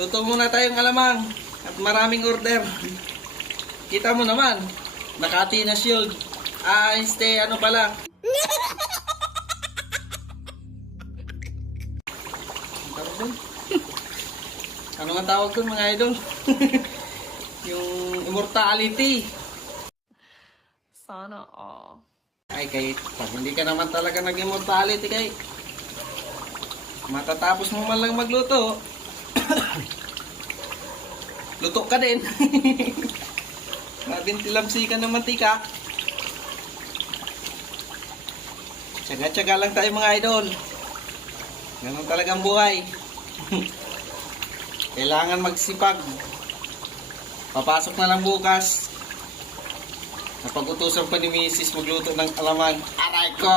Luto muna tayong alamang at maraming order. Kita mo naman, Nakati na shield. Ano pala? Ano nga tawag dun mga idol? Yung immortality. Sana all. Ay kay, pag hindi ka naman talaga nag-immortality kay, matatapos mo man lang magluto. Luto ka din. Mabintilamsi ka ng mantika. Tsaga-tsaga lang tayo mga idol. Ganun talagang buhay. Kailangan magsipag. Papasok na lang bukas. Napag-utusan pa ni Mrs. magluto ng alamang. Aray ko!